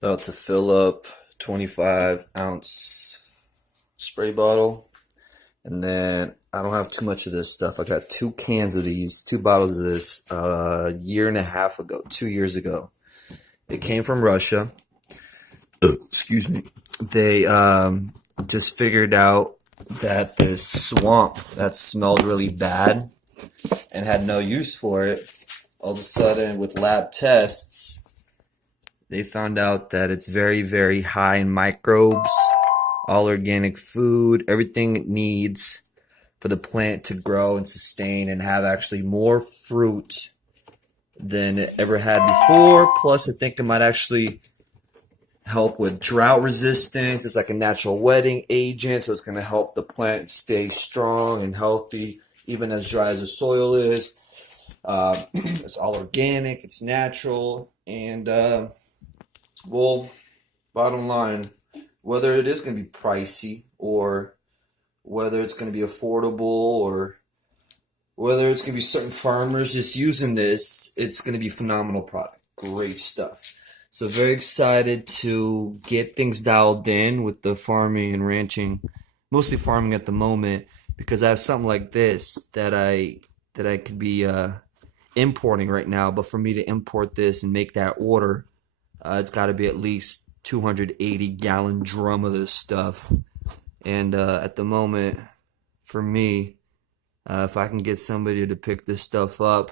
About to fill up 25-ounce spray bottle. And then I don't have too much of this stuff. I got 2 cans of these, 2 bottles of this a year and a half ago, 2 years ago. It came from Russia. Excuse me. They just figured out that this swamp that smelled really bad and had no use for it. All of a sudden, with lab tests, they found out that it's very, very high in microbes, all organic food, everything it needs for the plant to grow and sustain and have actually more fruit than it ever had before. Plus, I think it might actually help with drought resistance. It's like a natural wetting agent, so it's going to help the plant stay strong and healthy, even as dry as the soil is. It's all organic, it's natural, and well, bottom line, whether it is going to be pricey or whether it's going to be affordable or whether it's going to be certain farmers just using this, it's going to be a phenomenal product. Great stuff. So very excited to get things dialed in with the farming and ranching, mostly farming at the moment, because I have something like this that I could be importing right now. But for me to import this and make that order, it's got to be at least 280-gallon drum of this stuff. And at the moment, for me, if I can get somebody to pick this stuff up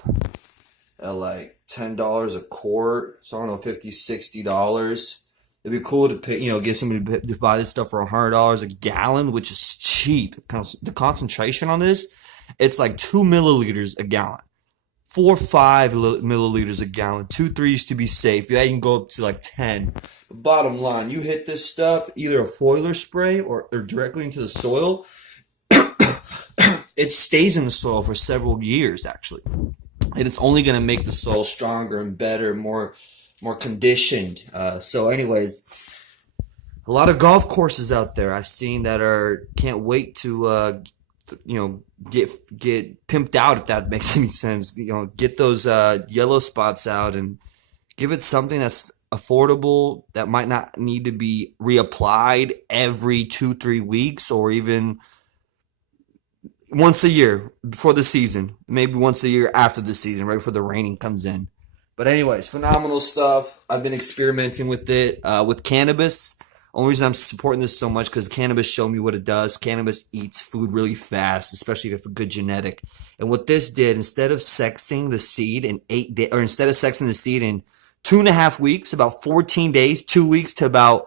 at like $10 a quart, so I don't know, $50, $60. It'd be cool to pick, get somebody to buy this stuff for $100 a gallon, which is cheap. The concentration on this, it's like 2 milliliters a gallon. 4 or 5 milliliters a gallon, 2 3s to be safe. Yeah, you can go up to like 10. Bottom line, you hit this stuff, either a foiler spray or directly into the soil, it stays in the soil for several years, actually. It is only going to make the soil stronger and better, more conditioned. So anyways, a lot of golf courses out there I've seen that can't wait to get pimped out, if that makes any sense. Get those yellow spots out and give it something that's affordable, that might not need to be reapplied every 2-3 weeks or even once a year for the season, maybe once a year after the season, right before the raining comes in. But anyways, phenomenal stuff. I've been experimenting with it with cannabis. Only reason I'm supporting this so much because cannabis showed me what it does. Cannabis eats food really fast, especially if you have a good genetic. And what this did, instead of sexing the seed in 8 days, or instead of sexing the seed in 2.5 weeks, about 14 days, 2 weeks to about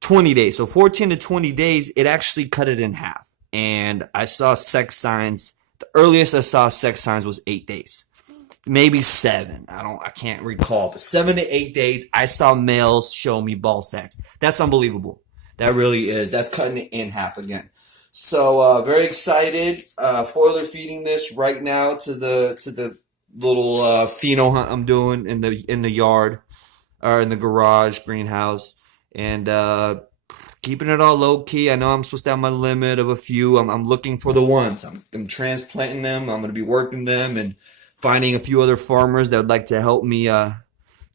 20 days. So 14 to 20 days, it actually cut it in half. And I saw sex signs. The earliest I saw sex signs was 8 days. Maybe 7. I can't recall. But 7 to 8 days, I saw males show me ball sacks. That's unbelievable. That really is. That's cutting it in half again. So very excited. Foiler feeding this right now to the little pheno hunt I'm doing in the yard or in the garage greenhouse, and keeping it all low key. I know I'm supposed to have my limit of a few. I'm looking for the ones. I'm transplanting them. I'm going to be working them and finding a few other farmers that would like to help me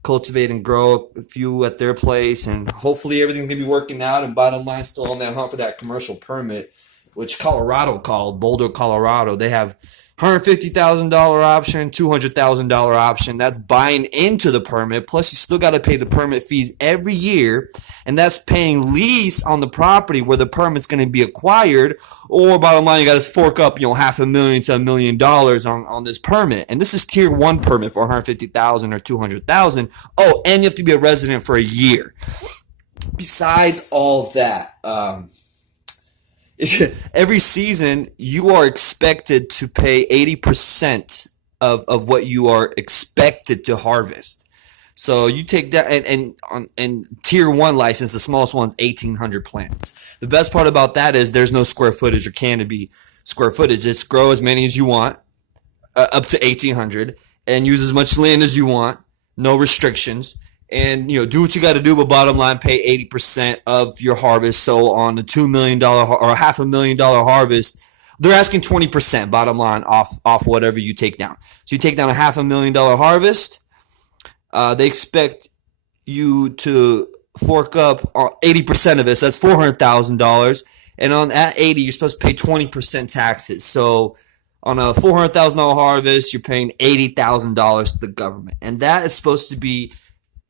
cultivate and grow a few at their place, and hopefully everything's going to be working out. And bottom line, still on that hunt for that commercial permit, which Colorado called, Boulder, Colorado. They have $150,000 option, $200,000 option. That's buying into the permit. Plus, you still got to pay the permit fees every year, and that's paying lease on the property where the permit's going to be acquired. Or bottom line, you got to fork up, $500,000 to $1 million on this permit. And this is tier 1 permit for $150,000 or $200,000. Oh, and you have to be a resident for a year. Besides all that, every season and are expected to pay 80% of what you are expected to harvest. So you take that, and tier 1 license, the smallest one's 1,800 plants. The best part about that is there's no square footage or canopy square footage. It's grow as many as you want, up to 1,800, and use as much land as you want, no restrictions. And do what you got to do, but bottom line, pay 80% of your harvest. So on a $2 million or $500,000 harvest, they're asking 20%, bottom line, off whatever you take down. So you take down a $500,000 harvest. They expect you to fork up 80% of it. So that's $400,000. And on that 80, you're supposed to pay 20% taxes. So on a $400,000 harvest, you're paying $80,000 to the government. And that is supposed to be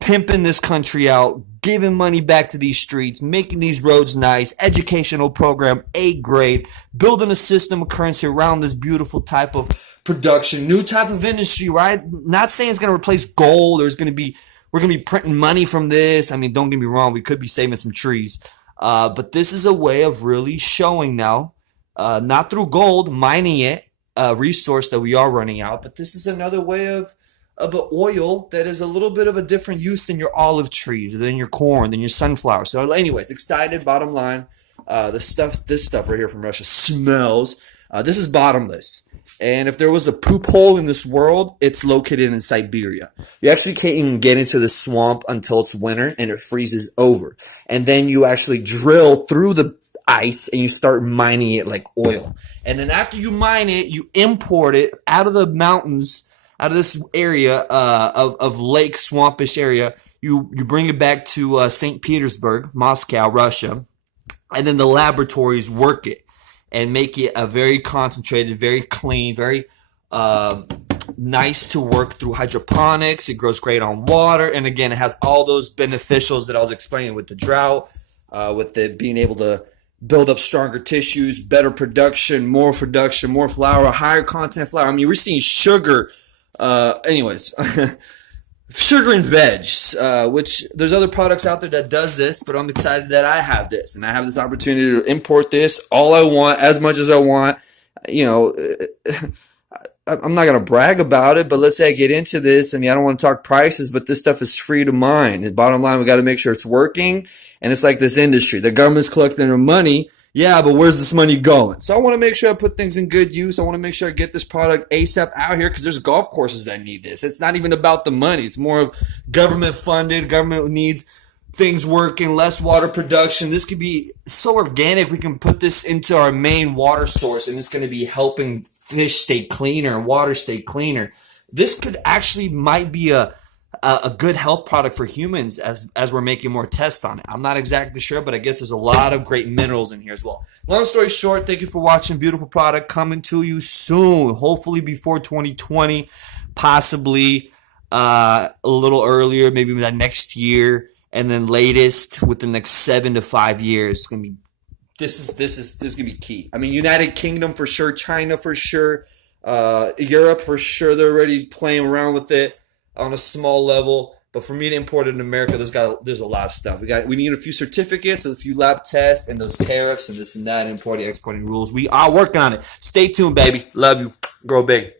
pimping this country out, giving money back to these streets, making these roads nice, educational program, A grade, building a system of currency around this beautiful type of production, new type of industry, right? Not saying it's going to replace gold or we're going to be printing money from this. I mean, don't get me wrong, we could be saving some trees. But this is a way of really showing now, not through gold, mining it, a resource that we are running out, but this is another way of an oil that is a little bit of a different use than your olive trees, or than your corn, than your sunflower. So anyways, excited, bottom line. This stuff right here from Russia smells. This is bottomless. And if there was a poop hole in this world, it's located in Siberia. You actually can't even get into the swamp until it's winter and it freezes over. And then you actually drill through the ice and you start mining it like oil. And then after you mine it, you import it out of the mountains, out of this area of lake, swampish area. You bring it back to St. Petersburg, Moscow, Russia. And then the laboratories work it and make it a very concentrated, very clean, very nice to work through hydroponics. It grows great on water. And again, it has all those beneficials that I was explaining with the drought, with it being able to build up stronger tissues, better production, more flour, higher content flour. I mean, we're seeing sugar. Anyways, sugar and veg, which there's other products out there that does this, but I'm excited that I have this and I have this opportunity to import this all I want, as much as I want. You know, I'm not going to brag about it, but let's say I get into this. I mean, I don't want to talk prices, but this stuff is free to mine. And bottom line, we got to make sure it's working. And it's like this industry. The government's collecting their money. Yeah, but where's this money going? So I want to make sure I put things in good use. I want to make sure I get this product ASAP out here because there's golf courses that need this. It's not even about the money. It's more of government funded. Government needs things working, less water production. This could be so organic. We can put this into our main water source and it's going to be helping fish stay cleaner and water stay cleaner. This could actually might be a good health product for humans as we're making more tests on it. I'm not exactly sure, but I guess there's a lot of great minerals in here as well. Long story short, thank you for watching. Beautiful product coming to you soon, hopefully before 2020, possibly a little earlier, maybe that next year, and then latest within the next 7 to 5 years. It's gonna be this is gonna be key. I mean, United Kingdom for sure, China for sure, Europe for sure. They're already playing around with it on a small level, but for me to import it in America, there's a lot of stuff. We need a few certificates, a few lab tests, and those tariffs and this and that, importing, exporting rules. We are working on it. Stay tuned, baby. Love you. Grow big.